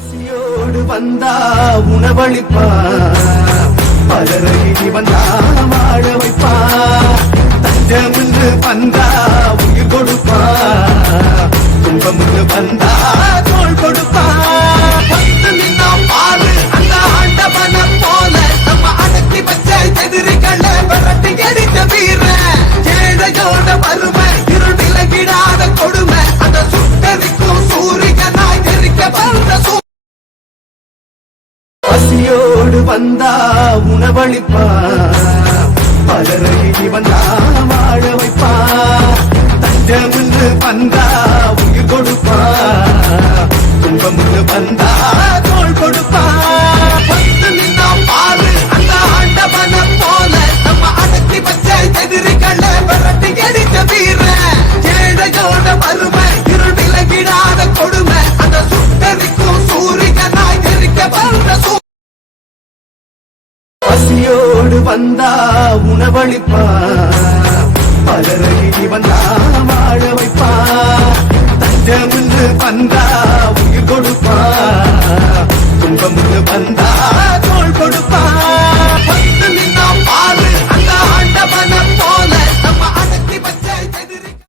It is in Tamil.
பசியோடு வந்தா உணவளிப்பா, பலரை வந்தா வாழ வைப்பா, தஞ்சமின்று வந்தா உயிர் கொடுப்பா, துன்பமின்று வந்தா தோள் கொடுப்பா. பாரு அந்த ஆண்டவன போல நம்ம அடக்கி வச்ச எதிரிகளை விரட்டி அடித்த வீர, ஏழையோட வறுமை இருள் விலகிடாத கொடுமை, அந்த சுட்டரிக்கும் சூரியனாய் எரிக்க வந்த பசியோடு வந்தா உணவளிப்பா, பலரை வந்தா வாழ வைப்பா, தஞ்சமின்று வந்தா உயிர் கொடுப்பா, துன்பமின்று வந்தா தோள் கொடுப்பா. பாரு அந்த ஆண்டவன போல நம்ம அடக்கி வச்ச எதிரிகளை விரட்டி அடித்த வீர, ஏழையோட வறுமை இருள் விலகிடாத கொடுமை, அந்த சுட்டரிக்கும் சூரியனாய் எரிக்க வந்த பசியோடு வந்தா உணவளிப்பா, பலரை வந்தா வாழ வைப்பா, தஞ்சமின்று வந்தா